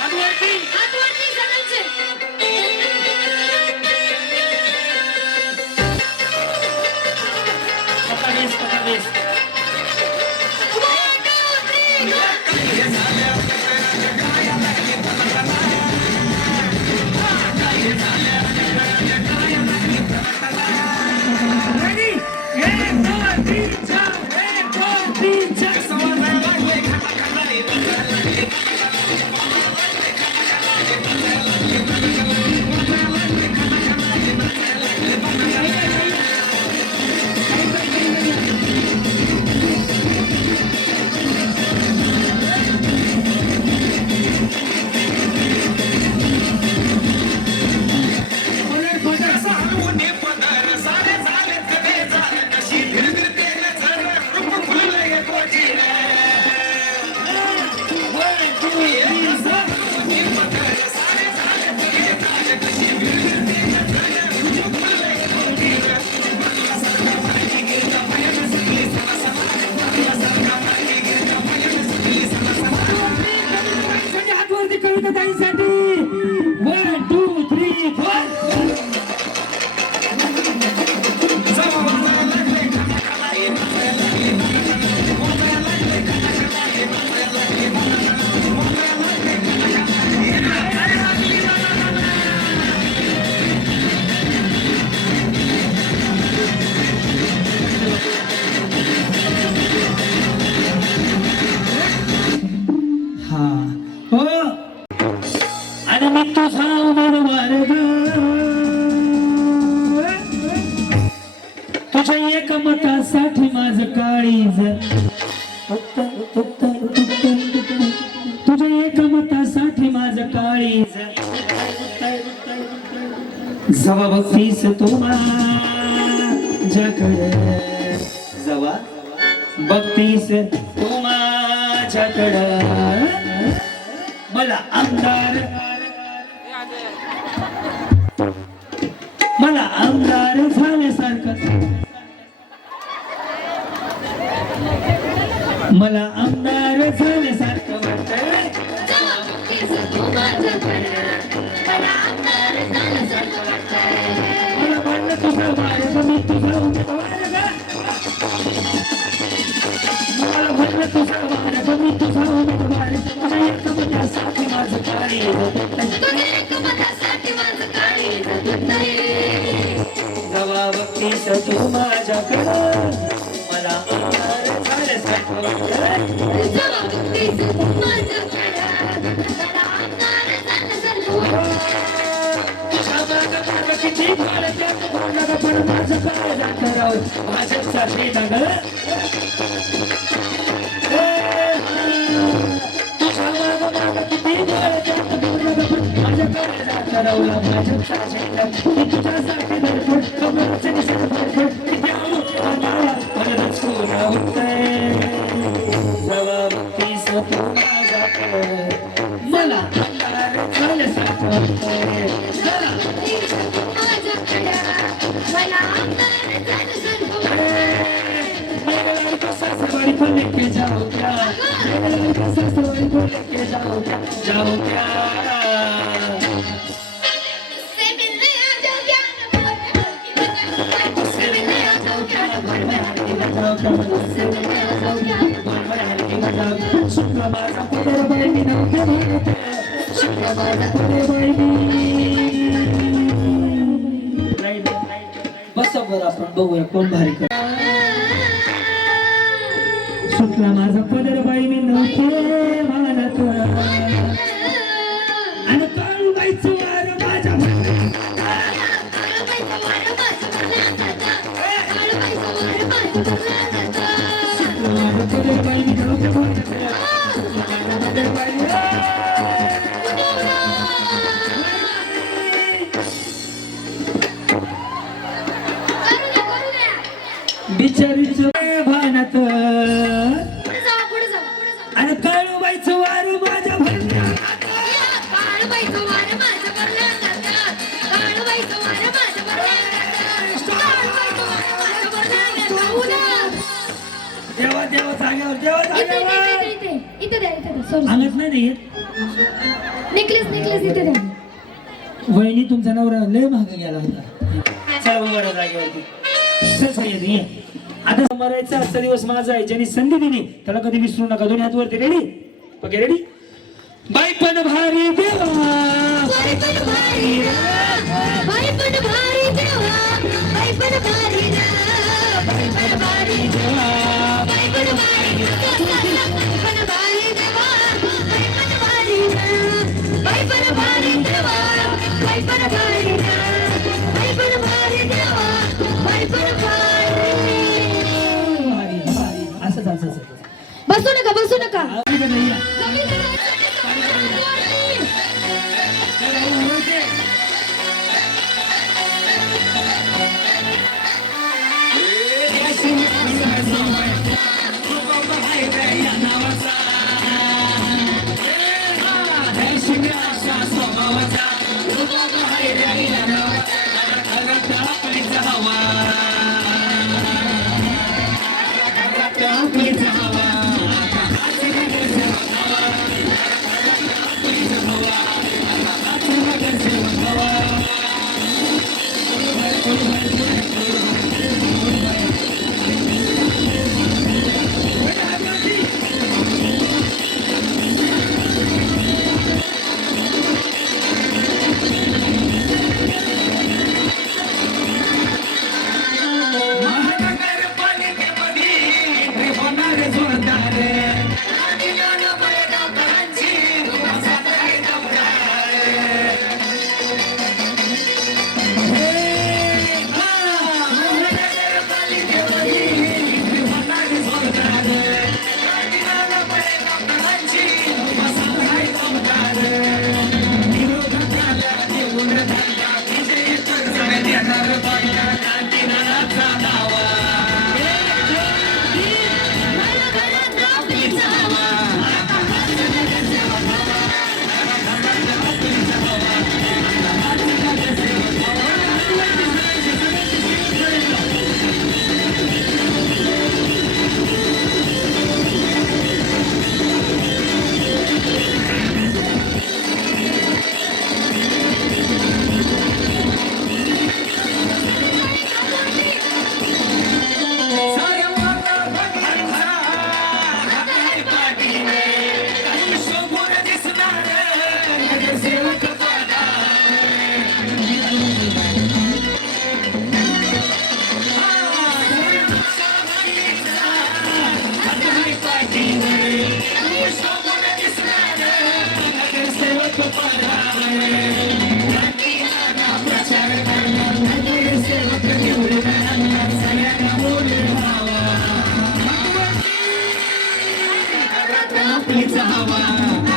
हातवरती सगळ्यांचे. पका base. One, two, three, go. Ready? एक दोन तीन चार. एक दोन तीन चार. One, two, three, four. आणि मी तुझा उमेदवार ग, तुझ्या एका मतासाठी माझं काळीज, तुझ्या एका मतासाठी माझं काळीज, जवा बघतीस तू माझ्याकडे, जवा बघतीस तू माझ्याकडे, मला आमदार झाल्यासारखं, मला आमदार झाल्यासारखं वाटतंय. मला म्हणलं तुझं वारे मी तुझा उमेदवार ग, मला म्हणलं तुझं वारे मी तुझा उमेदवार, तुझ्या एका मतासाठी माझं काळी, जवा बघतीस तू माझ्याकडं, मला आमदार झाल्यासारखं वाटतंय. किती काळात पण माझं काय जातं राव भाजपसाठी मग किती काळात माझ्या काय जातं रावला भाजपसाठी तुझ्यासाठी भरपूर कमळाचे दिसत भरपूर जबाब तीस तू माझ्याकडे, मला झाल्यासारखं सासवाड़ी को लेके जाओ क्या, सासवाड़ी को लेके जाओ क्या, जाओ क्या. शुक्रवारचा पदर बाई मी नव्हते म्हणत, शुक्रवारचा पदर बाई मी. बस बरं आपण बघूया कोण भारी कर. सुटला माझा पदर बाई मी नव्हते म्हणत, आणि काळूबाईचं वार माझ्या पदर बाई मी नव्हते म्हणत, पदर बाई बिचारीचं भानात, आणि काळूबाईचं वार माझ्या भरण्यात, देवा देवा जागेवर, देवा जागेवर. इथे द्या अंगत नाही येत. नेकलेस नेकलेस इथे द्या. वहिनी तुमचा नवरा लय महाग गेला होता. चला उभा राहा जागेवरती. चल सय्यद, ये. आता मरायचा आजचा दिवस माझा आहे. ज्यांनी संधी दिली त्याला कधी विसरू नका. दोन्ही हात वरती. रेडी? Okay, ready? बाई पण भारी देवा, बाई पण भारी रा, बाई पण भारी देवा, बाई पण भारी रा, बाई पण भारी देवा, बाई पण भारी रा, बाई पण भारी देवा, बाई पण भारी रा, बाई पण भारी देवा, बाई पण भारी रा, बाई पण भारी देवा, बाई पण भारी. भारी भारी. असं बसू नका, बसू नका. नाही. आपलीच हवा.